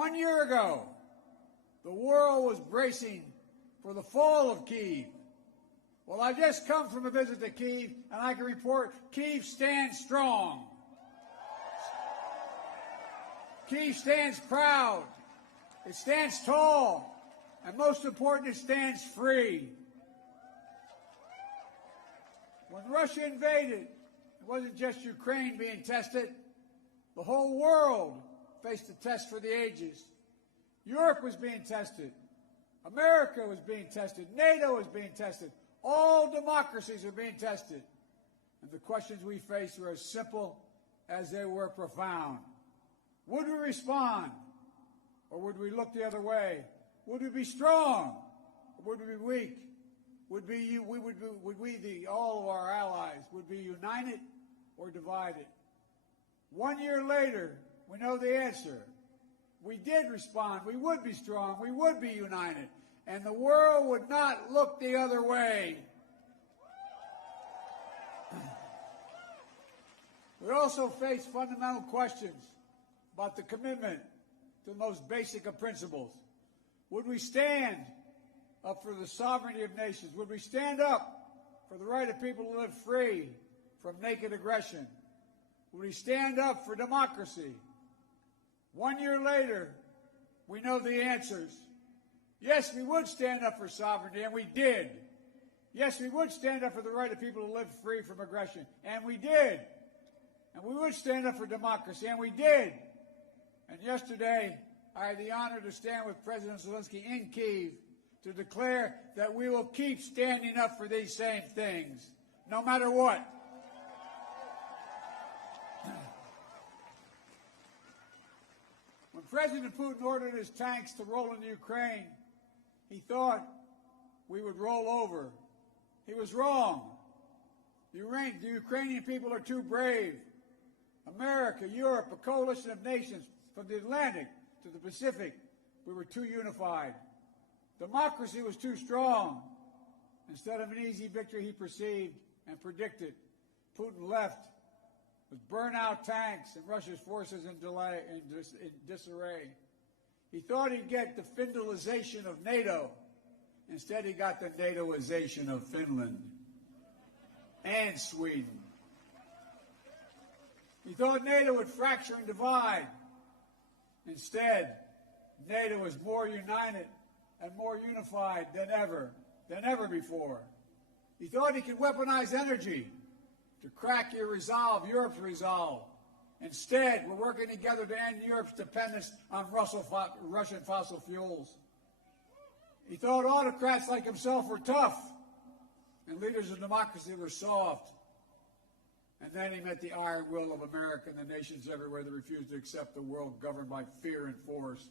1 year ago, the world was bracing for the fall of Kiev. Well, I've just come from a visit to Kiev, and I can report Kiev stands strong. Kiev stands proud. It stands tall. And most important, it stands free. When Russia invaded, it wasn't just Ukraine being tested. The whole world faced a test for the ages. Europe was being tested. America was being tested. NATO was being tested. All democracies are being tested. And the questions we faced were as simple as they were profound. Would we respond? Or would we look the other way? Would we be strong? Or would we be weak? Would we, all of our allies, would be united or divided? 1 year later, we know the answer. We did respond. We would be strong. We would be united. And the world would not look the other way. We also face fundamental questions about the commitment to the most basic of principles. Would we stand up for the sovereignty of nations? Would we stand up for the right of people to live free from naked aggression? Would we stand up for democracy? 1 year later, we know the answers. Yes, we would stand up for sovereignty, and we did. Yes, we would stand up for the right of people to live free from aggression, and we did. And we would stand up for democracy, and we did. And yesterday, I had the honor to stand with President Zelensky in Kiev to declare that we will keep standing up for these same things, no matter what. When President Putin ordered his tanks to roll into Ukraine, he thought we would roll over. He was wrong. The Ukrainian people are too brave. America, Europe, a coalition of nations from the Atlantic to the Pacific, we were too unified. Democracy was too strong. Instead of an easy victory he perceived and predicted, Putin left with burnt-out tanks and Russia's forces in disarray. He thought he'd get the Finlandization of NATO. Instead, he got the NATOization of Finland and Sweden. He thought NATO would fracture and divide. Instead, NATO is more united and more unified than ever before. He thought he could weaponize energy to crack your resolve, Europe's resolve. Instead, we're working together to end Europe's dependence on Russian fossil fuels. He thought autocrats like himself were tough and leaders of democracy were soft. And then he met the iron will of America and the nations everywhere that refused to accept the world governed by fear and force.